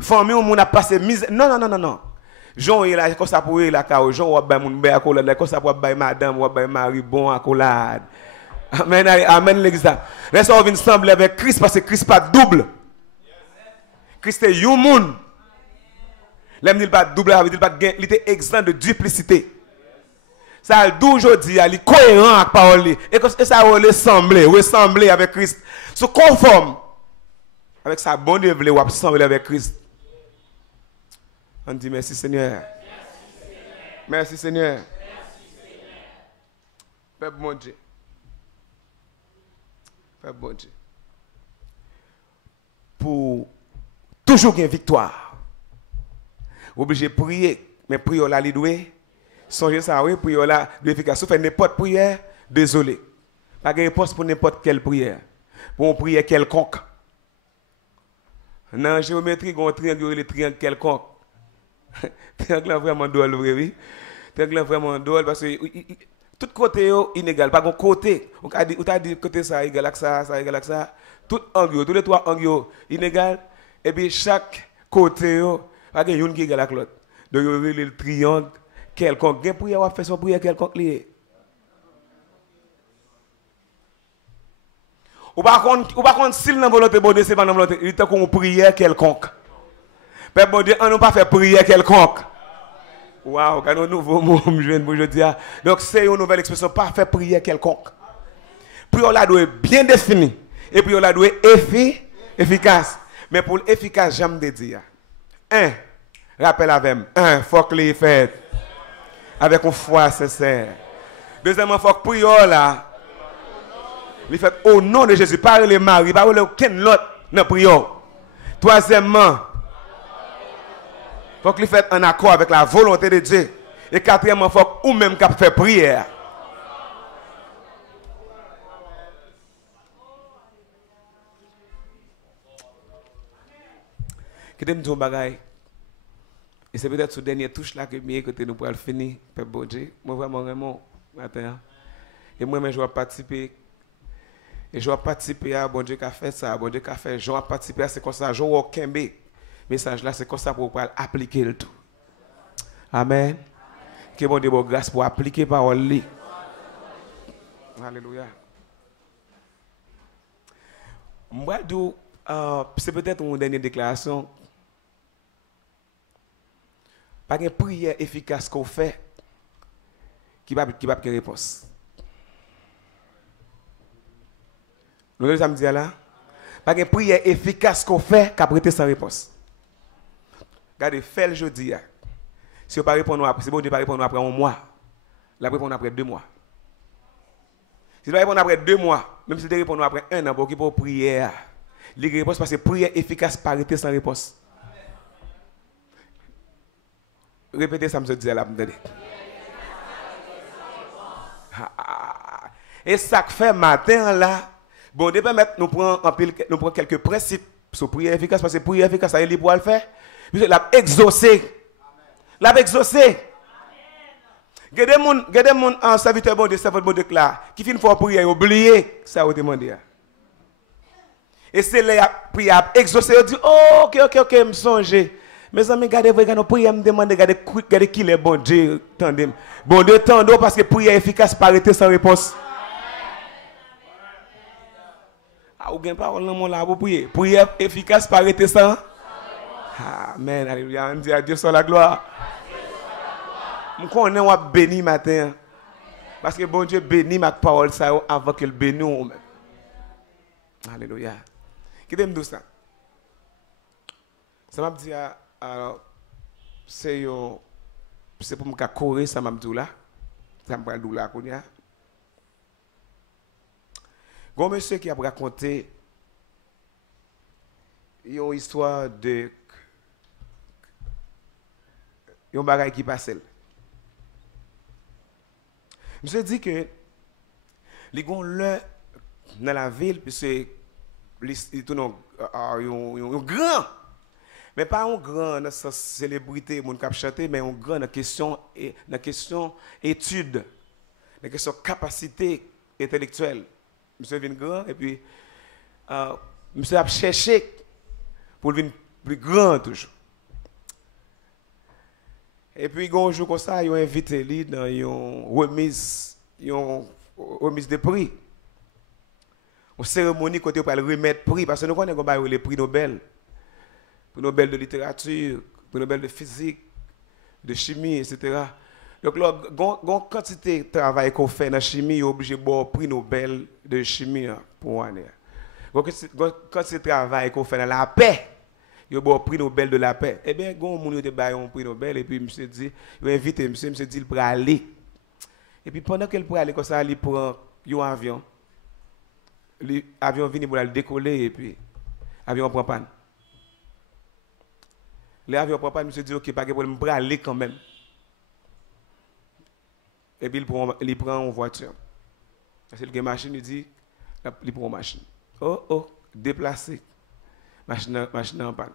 Famille, on a passé misère. Non. Jean, il a comme ça pour eux, là, Jean, on va bon accolade. Comme ça pour madame, on va mari, bon accolade. Amen, amen, l'église. Laisse on venir sembler avec Christ parce que Christ pas double. Christ est human. L'aime dit pas double, il dit pas gain, il était exempt de duplicité. Ça d'où aujourd'hui, il est cohérent avec parole et ça ressembler avec Christ. Se conforme avec sa bonne Dieu ou sembler avec Christ. On dit merci Seigneur. Merci Seigneur. Peuple mon Dieu. Bon Dieu. Pour toujours gagner victoire. Obligé de prier, mais prier là, il doit. Songez ça, oui, prier là, il efficace. Si vous faites n'importe prière, désolé. Pas de réponse pour n'importe quelle prière. Pour une prière quelconque. Dans la géométrie, on triangle les triangles quelconque. Triangle vraiment drôle, oui. Triangle vraiment drôle parce que. Tout côté est inégal, pas un côté. On t'a dit côté ça égal à ça, ça égal à ça. Tout angle, tous les trois angles inégal. Et puis chaque côté pas une qui est égal à l'autre. Donc le triangle quelconque. Bien pour y avoir fait son prière quelconque lié. Ou par contre s'il n'a volonté bon Dieu c'est pas dans volonté, il est comme prière quelconque. Père bon Dieu, on n'a pas fait prière quelconque. Waouh, quand un nouveau mot, je dis. Donc, c'est une nouvelle expression, pas faire prière quelconque. Prière là doit être bien définie. Et prière là doit être efficace. Mais pour l'efficace, j'aime te dire. Rappel avec moi. Il faut que les fait avec une foi sincère. Deuxièmement, il faut que prière là, il fait au nom de Jésus, pas le mari, pas aucun autre dans la prière. Troisièmement, il faut qu'il fasse un accord avec la volonté de Dieu. Et quatrièmement, il faut que vous-même faire prière. Qui t'aime dire un bagage. Et c'est peut-être ce dernier touche là que nous pourrons finir. Père bon Dieu. Moi vraiment, matin. Et moi-même, je vais participer. Et je vais participer à bon Dieu qui a fait ça. Bon Dieu qui a fait. Je vais participer à c'est comme ça. Je vais au Kembe. Message là, c'est comme ça pour pouvoir appliquer le tout. Amen. Que bon Dieu, grâce pour appliquer parole. Alléluia. Moi, c'est peut-être une dernière déclaration. Pas une prière efficace qu'on fait qui va avoir une réponse. Nous allons dire là. Pas une prière efficace qu'on fait qui a prêté sans réponse. Regardez, fais le jeudi. Si vous ne pas répondre après, c'est bon, Dieu pas répondre après un mois. La répondre après 2 mois. Si vous répondre après 2 mois, même si vous répondre après 1 an, pour qu'il faut prier. les réponses parce que prière efficace pas arrêter sans réponse. Répétez ça, je dis là, et ça que fait matin là, bon, de permettre nous prendre quelques principes sur prière efficace parce que prière efficace, ça est pour le faire. Puisque l'a exaucé. L'a exaucé. Il y a des gens en serviteur bon Dieu, serviteur bon Dieu là, qui finissent pour prier et oublier ça vous demandez. Et c'est là prière exaucé, il dit oh OK, me songe. Mes amis, regardez, nous prions, me demandez, regardez qui est bon Dieu, tendez. Bon Dieu, tendez parce que prière efficace pas arrêter sans réponse. Ah, ou bien parole dans mon là pour prier. Prière efficace pas arrêter sans. Amen, alléluia, on dit à Dieu soit la gloire. Je connais on béni matin. Parce que bon Dieu bénit ma parole ça avant qu'il bénisse nous-mêmes. Alléluia. Qui t'aime tout ça? Ça m'a dit alors c'est pour me courir ça m'a dit là. Ça m'a dit là konya. Gon monsieur qui a raconté une histoire de un bagage qui passe. Monsieur dit que les gens là dans la ville puisque ils tournent un grand mais pas un grand dans sa célébrité mon cap chanter mais un grand dans question étude dans question capacité intellectuelle. Monsieur vient grand et puis monsieur a cherché pour devenir plus grand toujours. Et puis, un jour comme ça, ils ont invité lui dans une remise de prix. Une cérémonie côté pour remettre prix. Parce que nous connaissons les prix Nobel. Prix Nobel de littérature, prix Nobel de physique, de chimie, etc. Donc, là, une quantité de travail qu'on fait dans la chimie, il est obligé de boire prix Nobel de chimie pour une année. Une quantité de travail qu'on fait dans la paix. Il y a un prix Nobel de la paix. Eh bien, quand on a un prix Nobel, et puis monsieur dit, il a invité monsieur dit, il peut aller. Et puis pendant qu'il peut aller comme ça, il prend un avion. L'avion vient pour le décoller, et puis l'avion prend panne. L'avion prend panne, monsieur dit, ok, pas de problème, il peut aller quand même. Et puis il prend une voiture. Parce qu'il y a une machine, il dit, il prend une machine. Oh, déplacé. Machine en panne.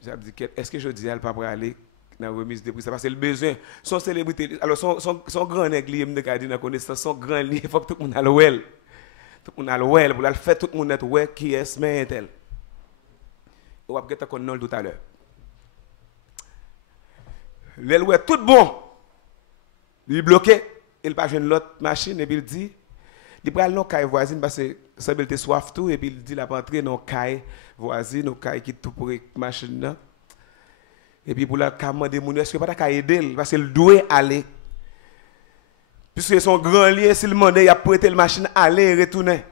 J'ai dit, est-ce que je dis à pas pour aller dans la remise de prix? Parce que le besoin, son célébrité, alors son grand église, je me dis, dans connaissance, son grand livre, il faut que tout le monde a l'ouel. Tout le monde a l'ouel, pour le faire, tout le monde a l'ouel qui est ce mais tel. On va peut-être qu'on non tout à l'heure. L'ouel tout bon. Il est bloqué, il pas joindre l'autre machine et puis il dit, il prend non caille voisine parce que ça veut soif tout et puis il dit la rentrer dans caille voisine ou caille qui tout pour machine là. Et puis pour la commander mon est-ce que pas ta aider parce qu'il doit aller. Puisque son grand lien s'il demande il a prêté la machine aller et retourner.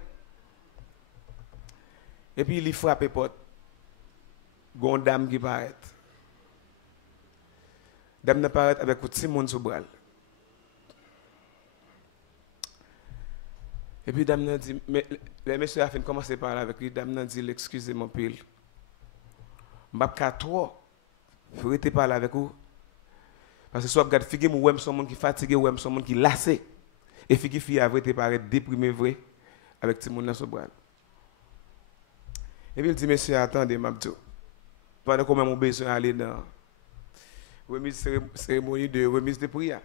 Et puis il frappe porte. Gon dame qui paraît. Dame n'apparaît avec un petit monde sur bras. Et puis, dame dit, mais les messieurs ont commencé par là avec lui. Dame dit, excusez-moi, pile. Je ne peux pas trop. Il faut arrêter parler avec vous. Parce que soit vous regardez, ou même son monde qui fatigué, ou même son monde qui lassé. Et fille a été paraître déprimé vrai avec tout le monde dans ce bras. Et puis, il dit, monsieur, attendez, Mabdou. Pendant qu'on a besoin d'aller dans la cérémonie de remise de prière.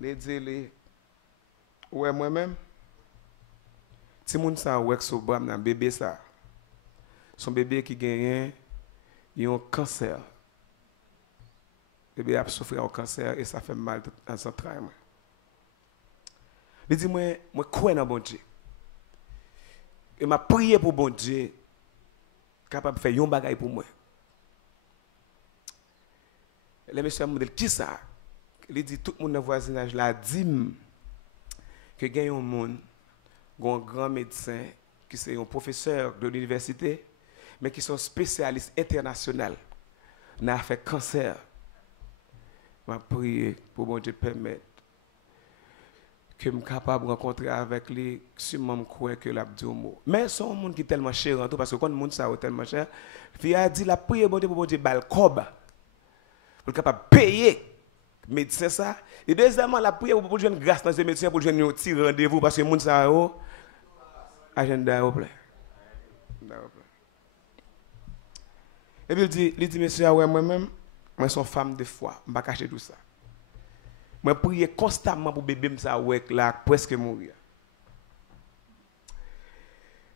Il dit, ouais, moi-même, si moun sa wèk so bram nan bébé ça, son bébé qui gagne un cancer. Le bébé a souffert un cancer et ça fait mal dans son travail. Il dit, moi crois dans bon Dieu. Et m'a prié pour bon Dieu, capable de faire un bagay pour moi. Le monsieur m'a dit, qui ça? Il dit, tout le monde dans le voisinage là, dit que il y a un monde, un grand médecin, qui est un professeur de l'université, mais qui sont spécialistes internationaux dans l'affaire cancer. Je prie pour bon Dieu permettre que je suis capable de rencontrer avec lui, si je crois que l'a dit mot. Mais c'est un monde qui est tellement cher en tout, parce que quand le monde ça est tellement cher, il a dit la prière bon Dieu pour bon Dieu bal cob. Pour être capable de payer médecin ça. Et deuxièmement, la prière pour jouer une grâce dans ces médecins pour jouer un petit rendez-vous parce que le monde ça agenda au plein. Et puis il dit monsieur ouais moi-même moi suis une femme de foi, je ne vais pas cacher tout ça. Moi prier constamment pour bébé ça ouais là presque mourir.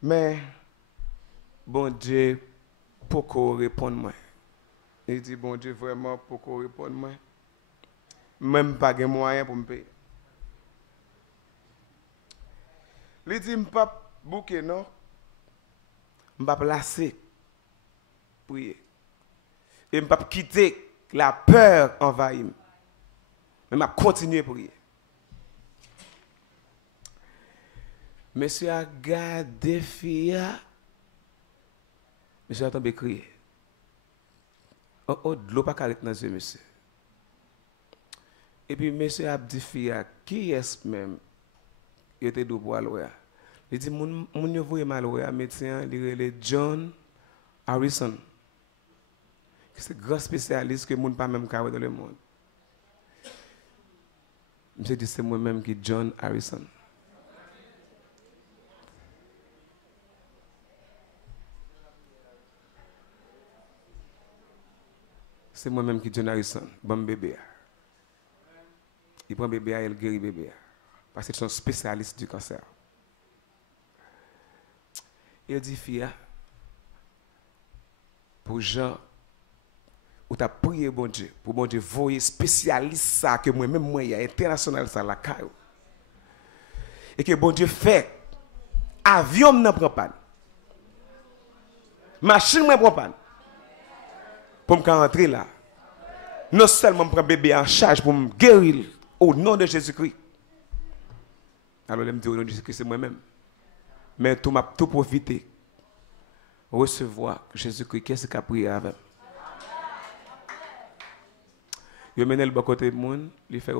Mais bon Dieu pourquoi répondre moi. Il dit bon Dieu vraiment pourquoi répondre moi. Même pas de moyens pour me payer. Il dit, je ne peux pas bouquer, non? Je ne peux pas placer. Prier. Et je ne peux pas quitter la peur envahir. Mais je vais continuer à prier. Monsieur a gardé fia. Monsieur a tombé crier. Oh, de l'eau pas carré dans les yeux, monsieur. Et puis, monsieur a dit, fia, qui est-ce même? Il était deux poils, ouais. Il dit, mon voyait mal, ouais, médecin, il est John Harrison. C'est un grand spécialiste que mon pas même carré dans le monde. Monsieur dit, c'est moi-même qui John Harrison. C'est moi-même qui John Harrison, bon bébé. Il prend bébé et il guérit bébé. Parce que c'est un spécialiste du cancer. Il dit, fille, pour Jean, ou tu as prié bon Dieu, pour bon Dieu, voyez spécialiste ça, que moi-même, moi, il y a international ça, la caille. Et que bon Dieu fait, avion ne prend pas. Machine ne prend pas. Pour me rentrer là. Non seulement me prendre bébé en charge pour me guérir au nom de Jésus-Christ. Alors, je me dis au nom de Jésus-Christ, c'est moi-même. Mais tout m'a tout profité. Recevoir Jésus-Christ, qu'est-ce qu'il a prié avec? Il mène le bon côté du monde, il fait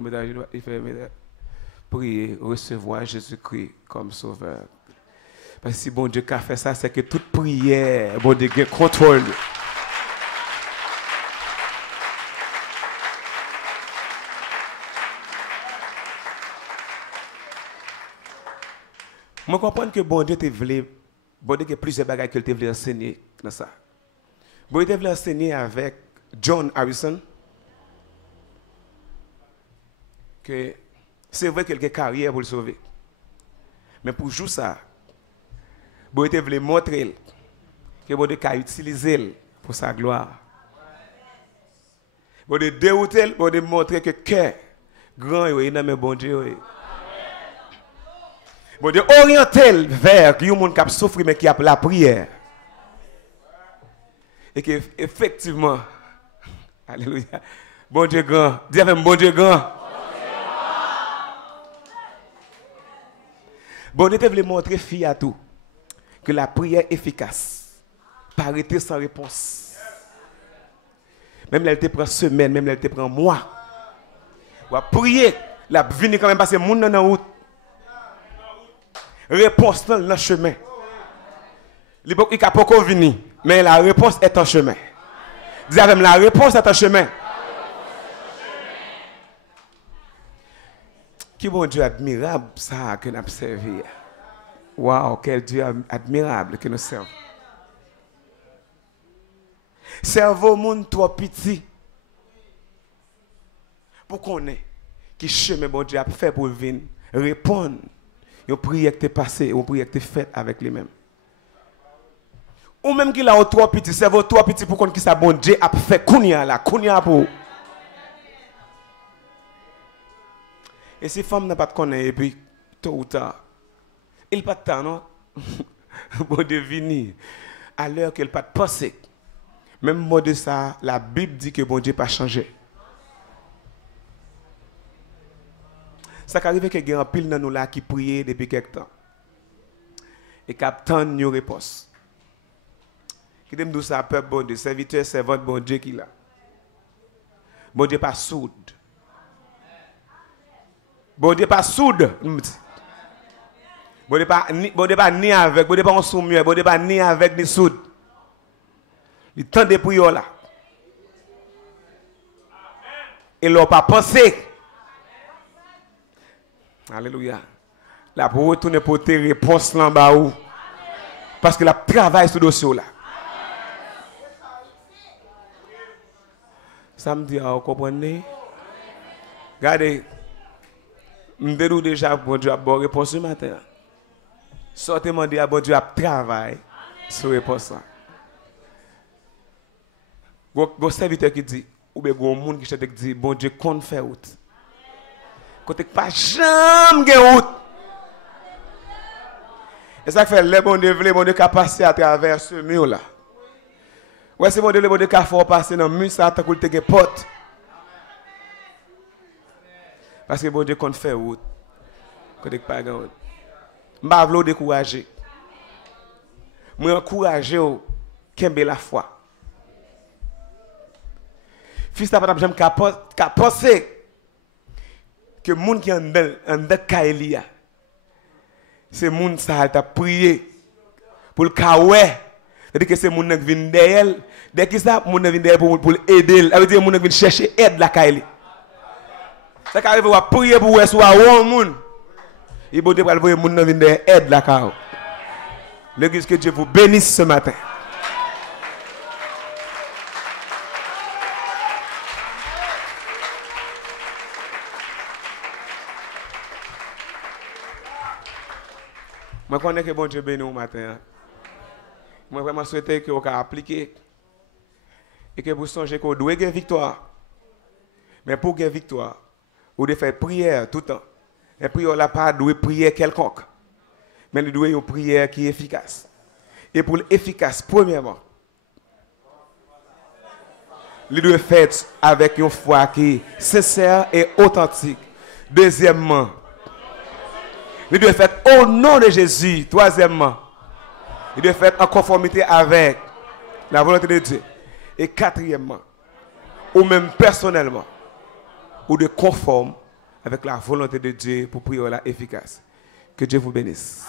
prier, recevoir Jésus-Christ comme sauveur. Parce que si bon Dieu a fait ça, c'est que toute prière, bon Dieu contrôle. Je comprends que bon Dieu te voulait, bon Dieu a plusieurs bagages que te voulait enseigner dans ça. Bon Dieu te voulait enseigner avec John Harrison que c'est vrai qu'il a une carrière pour le sauver. Mais pour jouer ça, bon Dieu te voulait montrer que bon Dieu a utilisé pour sa gloire. Bon Dieu dérouter, bon Dieu montrer que cœur grand est dans mes bon Dieu. Bon Dieu, orienter vers un monde qui a souffert mais qui a la prière. Et que effectivement, alléluia, bon Dieu grand, dis avec bon Dieu grand. Bon Dieu te voulait montrer fille à tout que la prière est efficace, pas arrêter sans réponse. Même là, elle te prend semaine, même là, elle te prend mois. Ou à prier, la venir quand même passer monde dans la route. Réponse dans le chemin. Il n'y a pas encore venir, mais la réponse est en chemin. Dis avec la réponse est en chemin. Qui bon Dieu admirable ça que nous avons servi. Waouh, quel Dieu admirable que nous servons. Cerveau monde trop petit. Pour qu'on ait qui chemin bon Dieu a fait pour venir répondre. Une prière qui est passée, une prière qui est faite avec lui-même. Ou même qu'il a trop petit, cerveau trop petit pour qu'on qui ça bon Dieu a fait kounia là, kounia pour. Et si femme n'a pas de connaître et puis tôt ou tard, il pas de temps non. Bon Dieu venir à l'heure qu'il pas de penser. Même mot de ça, la Bible dit que bon Dieu pas changé. Ça arrive que il y a un pile dans nous là qui priait depuis quelque temps. Et qui attendent une réponse. Qui dit nous ça peuple bon Dieu, serviteur, servante bon Dieu qui là. Bon Dieu pas sourd. Bon Dieu pas soude. Bon Dieu pas ni avec, bon Dieu pas en sourd-muet, bon Dieu pas ni avec ni soude. Il tend des prières là. Et leur pas pensé. Alléluia. Là pour retourner pour tes réponses là bas où. Parce que la travail sur le dossier là. Ça me dit, vous comprenez? Regardez, je me déjà, bon Dieu a bonne réponse ce matin. Sortez-moi dire, bon Dieu a travaillé sur réponse là. Vous serviteur qui dit, ou bien un monde qui dit, bon Dieu, qu'on fait route. Côté pas jamais route. Et ça fait les bon Dieu qui passer à travers ce mur là. Ouais, c'est bon Dieu qui a fait passer dans le mur ça tant qu'il te une porte. Parce que bon Dieu qu'on fait route. Côté pas grand route. M'pa vouloir décourager. Moi encourager au kembe la foi. Fils ta pas j'aime qu'à penser que monde qui en de Kaelia c'est monde ça t'a prié pour le kawé c'est-à-dire que c'est monde qui vient derrière dès que ça monde vient derrière pour aider ça veut dire monde vient chercher aide la Kaelia ça arrive à prier pour soit un monde il faut dire pour monde vient derrière aide la Kaelia l'église que Dieu vous bénisse ce matin. Moi, je connais que bon Dieu bénit au matin. Moi, vraiment souhaiter que vous appliquez et que vous songez que vous devez gagner victoire. Mais pour gagner victoire, vous devez faire prière tout le temps. Et prière là pas doit prière quelconque. Mais vous devez une prière qui est efficace. Et pour l'efficace, premièrement, vous devez faire avec une foi qui est sincère et authentique. Deuxièmement, il doit faire au nom de Jésus. Troisièmement, il doit faire en conformité avec la volonté de Dieu. Et quatrièmement, ou même personnellement, ou de conforme avec la volonté de Dieu pour prier la efficace. Que Dieu vous bénisse.